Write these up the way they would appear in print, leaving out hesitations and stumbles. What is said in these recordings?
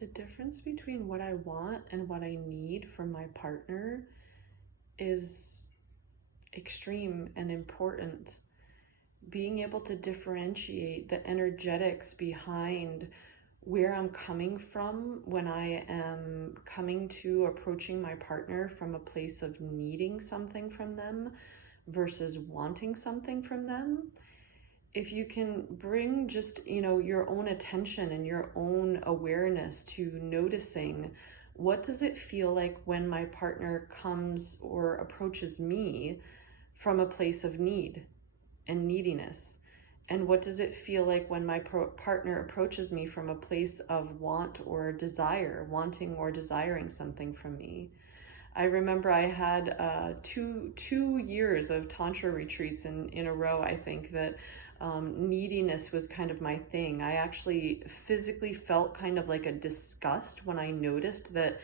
The difference between what I want and what I need from my partner is extreme and important. Being able to differentiate the energetics behind where I'm coming from when I am coming to approaching my partner from a place of needing something from them versus wanting something from them. If you can bring just, your own attention and your own awareness to noticing what does it feel like when my partner comes or approaches me from a place of need and neediness, and what does it feel like when my partner approaches me from a place of want or desire, wanting or desiring something from me. I remember I had two years of tantra retreats in a row. I think that neediness was kind of my thing. I actually physically felt kind of like a disgust when I noticed that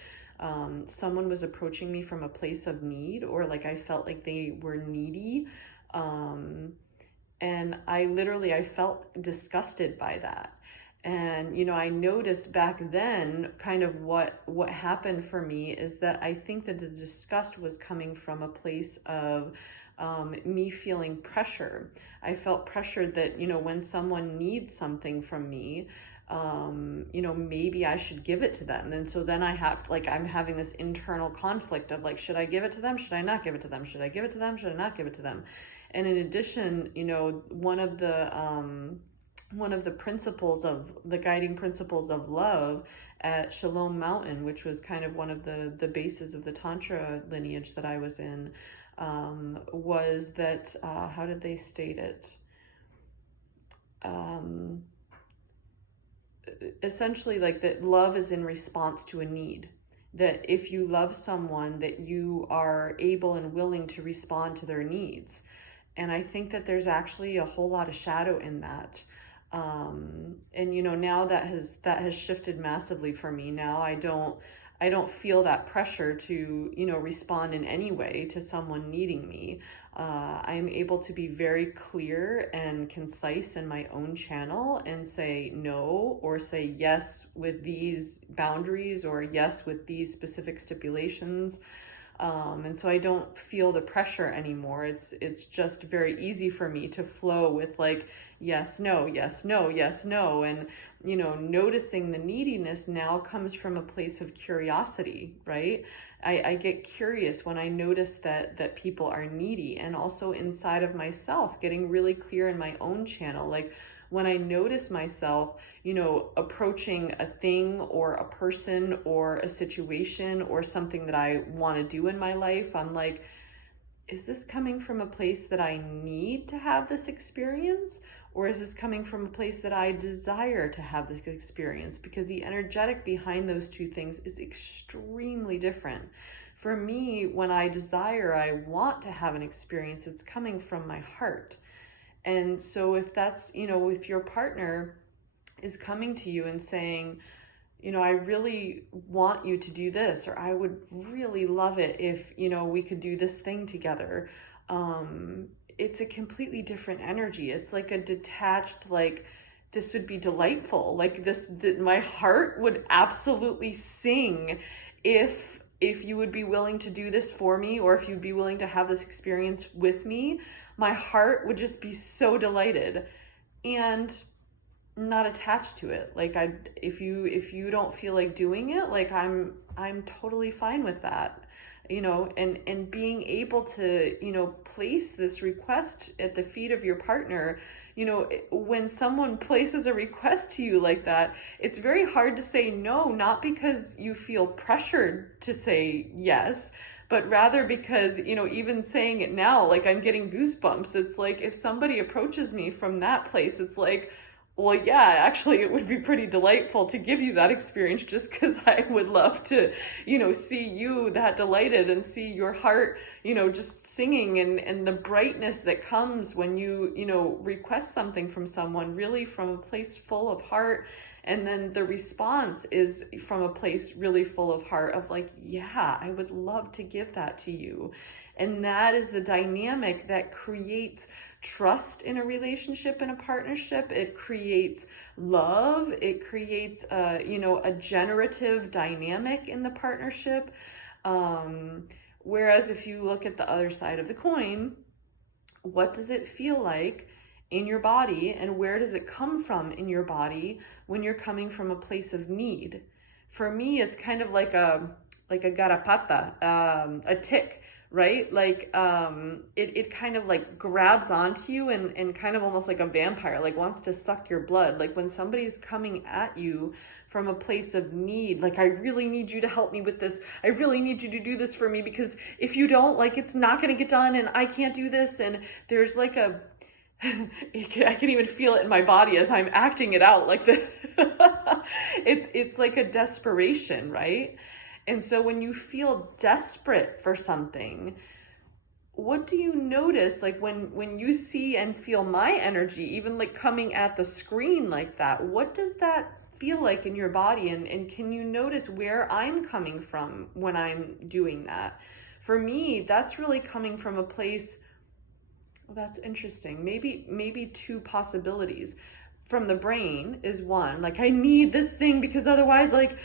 someone was approaching me from a place of need, or like I felt like they were needy. And I felt disgusted by that. And I noticed back then kind of what happened for me is that I think that the disgust was coming from a place of me feeling pressure. I felt pressure that when someone needs something from me, maybe I should give it to them. And so then I'm having this internal conflict of like, should I give it to them? Should I not give it to them? Should I give it to them? Should I not give it to them? And in addition, one of the principles of the guiding principles of love at Shalom Mountain, which was kind of one of the bases of the Tantra lineage that I was in, was that, how did they state it? Essentially like that love is in response to a need. That if you love someone, that you are able and willing to respond to their needs. And I think that there's actually a whole lot of shadow in that. And now that has shifted massively for me. Now I don't feel that pressure to respond in any way to someone needing me. I am able to be very clear and concise in my own channel and say no or say yes with these boundaries or yes with these specific stipulations. And so I don't feel the pressure anymore. It's just very easy for me to flow with like, yes, no, yes, no, yes, no. And, noticing the neediness now comes from a place of curiosity, right? I get curious when I notice that people are needy, and also inside of myself, getting really clear in my own channel. Like when I notice myself, approaching a thing or a person or a situation or something that I want to do in my life, I'm like, is this coming from a place that I need to have this experience? Or is this coming from a place that I desire to have this experience? Because the energetic behind those two things is extremely different. For me, when I desire, I want to have an experience, it's coming from my heart. And so if that's, if your partner is coming to you and saying, I really want you to do this, or I would really love it if, we could do this thing together. It's a completely different energy. It's like a detached, like, this would be delightful. Like my heart would absolutely sing if you would be willing to do this for me, or if you'd be willing to have this experience with me. My heart would just be so delighted and not attached to it. Like if you don't feel like doing it, like I'm totally fine with that. And being able to, place this request at the feet of your partner. When someone places a request to you like that, it's very hard to say no, not because you feel pressured to say yes, but rather because, even saying it now, like I'm getting goosebumps. It's like if somebody approaches me from that place, it's like, well, yeah, actually, it would be pretty delightful to give you that experience, just because I would love to, see you that delighted and see your heart, just singing, and the brightness that comes when you request something from someone, really from a place full of heart. And then the response is from a place really full of heart of like, yeah, I would love to give that to you. And that is the dynamic that creates trust in a relationship, in a partnership. It creates love. It creates a generative dynamic in the partnership. Whereas if you look at the other side of the coin, what does it feel like in your body, and where does it come from in your body when you're coming from a place of need? For me, it's kind of like a garrapata, a tick, right? Like it kind of like grabs onto you and kind of almost like a vampire, like wants to suck your blood. Like when somebody's coming at you from a place of need, like, I really need you to help me with this. I really need you to do this for me, because if you don't, like, it's not going to get done and I can't do this. And there's like I can even feel it in my body as I'm acting it out. Like it's like a desperation, right? And so when you feel desperate for something, what do you notice? Like when you see and feel my energy, even like coming at the screen like that, what does that feel like in your body? And can you notice where I'm coming from when I'm doing that? For me, that's really coming from a place, well, that's interesting. Maybe two possibilities. From the brain is one, like, I need this thing because otherwise, like,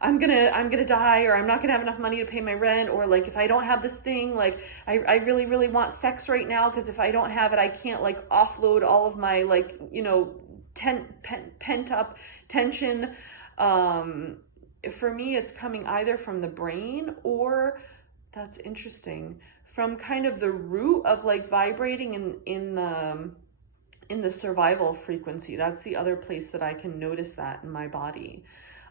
I'm gonna die, or I'm not gonna have enough money to pay my rent, or like, if I don't have this thing, like, I really, really want sex right now, because if I don't have it, I can't like offload all of my like, pent up tension. For me, it's coming either from the brain, or, that's interesting, from kind of the root of like vibrating in the survival frequency. That's the other place that I can notice that in my body.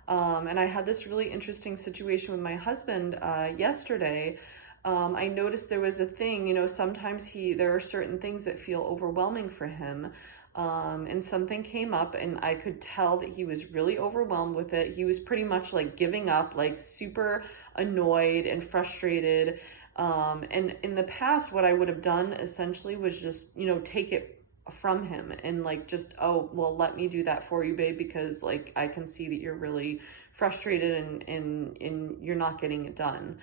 And I had this really interesting situation with my husband yesterday. I noticed there was a thing, sometimes there are certain things that feel overwhelming for him. And something came up and I could tell that he was really overwhelmed with it. He was pretty much like giving up, like super annoyed and frustrated. And in the past, what I would have done essentially was just, take it from him and like, just, oh, well, let me do that for you, babe, because like, I can see that you're really frustrated and you're not getting it done.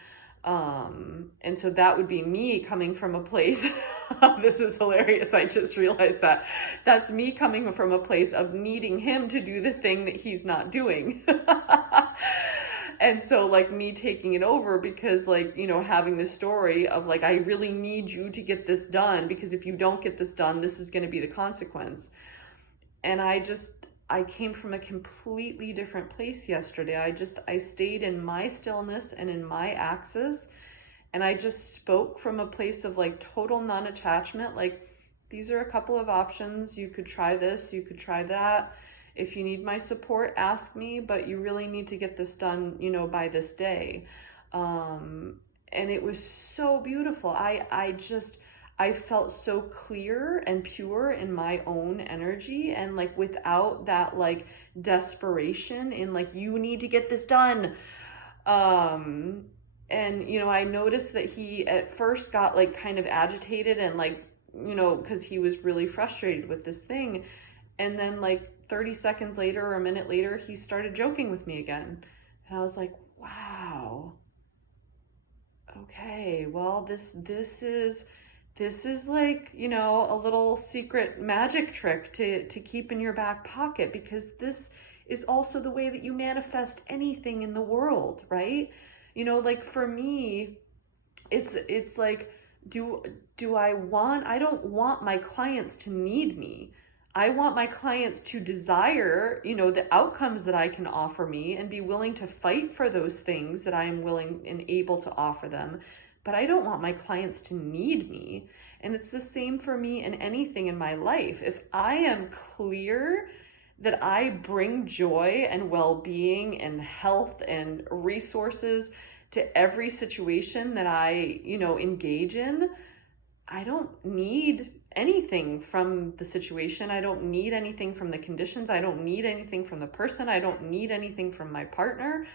And so that would be me coming from a place, this is hilarious. I just realized that that's me coming from a place of needing him to do the thing that he's not doing. And so like me taking it over, because like, having this story of like, I really need you to get this done, because if you don't get this done, this is going to be the consequence. And I came from a completely different place yesterday. I stayed in my stillness and in my axis, and I just spoke from a place of like total non-attachment. Like, these are a couple of options. You could try this, you could try that. If you need my support, ask me, but you really need to get this done, by this day. And it was so beautiful. I felt so clear and pure in my own energy, and like without that like desperation in like, you need to get this done. And I noticed that he at first got like kind of agitated and like, because he was really frustrated with this thing. And then like 30 seconds later or a minute later, he started joking with me again. And I was like, wow, okay, well, this is like, a little secret magic trick to keep in your back pocket, because this is also the way that you manifest anything in the world, right? Like for me, it's like, I don't want my clients to need me. I want my clients to desire, the outcomes that I can offer me, and be willing to fight for those things that I am willing and able to offer them. But I don't want my clients to need me. And it's the same for me in anything in my life. If I am clear that I bring joy and well-being and health and resources to every situation that I, engage in, I don't need anything from the situation. I don't need anything from the conditions. I don't need anything from the person. I don't need anything from my partner.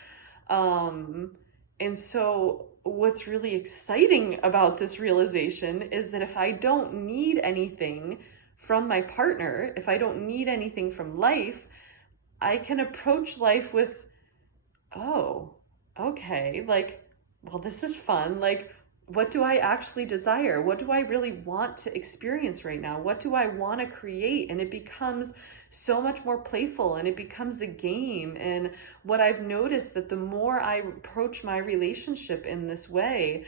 And so what's really exciting about this realization is that if I don't need anything from my partner, if I don't need anything from life, I can approach life with, oh, okay, like, well, this is fun. Like, what do I actually desire? What do I really want to experience right now? What do I want to create? And it becomes so much more playful, and it becomes a game. And what I've noticed, that the more I approach my relationship in this way,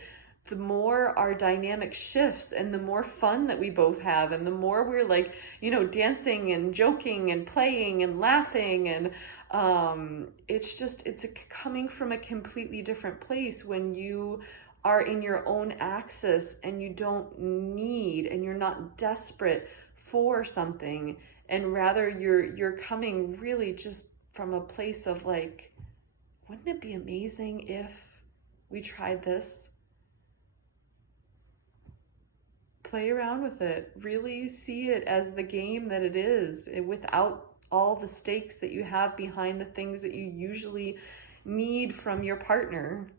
the more our dynamic shifts, and the more fun that we both have, and the more we're like, dancing and joking and playing and laughing. And it's coming from a completely different place when you are in your own axis, and you don't need, and you're not desperate for something, and rather you're coming really just from a place of like, wouldn't it be amazing if we tried this? Play around with it, really see it as the game that it is, without all the stakes that you have behind the things that you usually need from your partner.